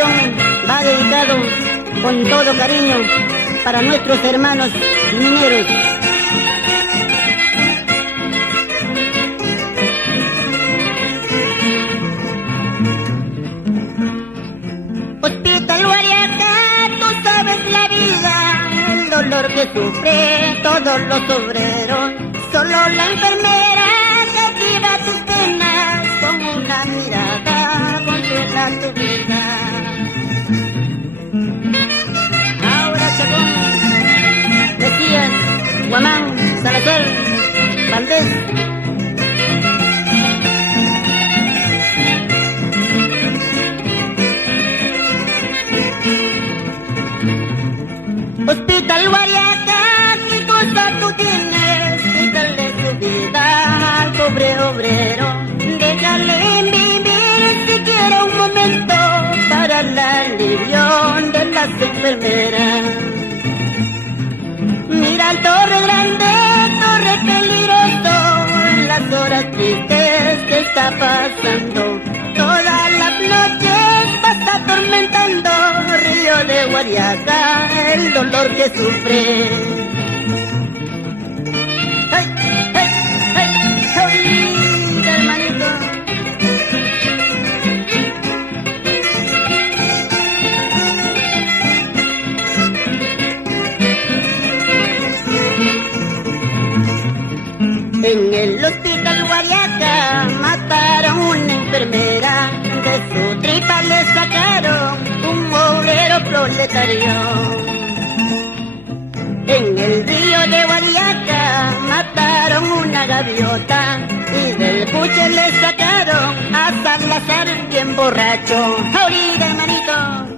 canción va dedicado con todo cariño para nuestros hermanos mineros. Hospital Guariacá, tú sabes la vida, el dolor que sufren todos los obreros. Solo la enfermera que activa tus penas, con una mirada consuela tu vida. Ahora Chacón, Mesías, Guamán, Salazar, Valdés. Hospital Guariacá, ¿qué cosa tú tienes? Quítale su vida al pobre obrero. Déjale vivir siquiera un momento para el alivio de las enfermeras. Mira el Torre Grande, torre peligroso, en las horas tristes que está pasando. Todas las noches vas atormentando Río de Guariacá, el dolor que sufre. ¡Hey, hey, hey, hey, hermanito! En el hospital Guariacá mataron una enfermera, de su tripa le sacaron un obrero proletario. En el río de Guariacá mataron una gaviota y del buche le sacaron a Salazar bien borracho. ¡Ahorita, hermanito!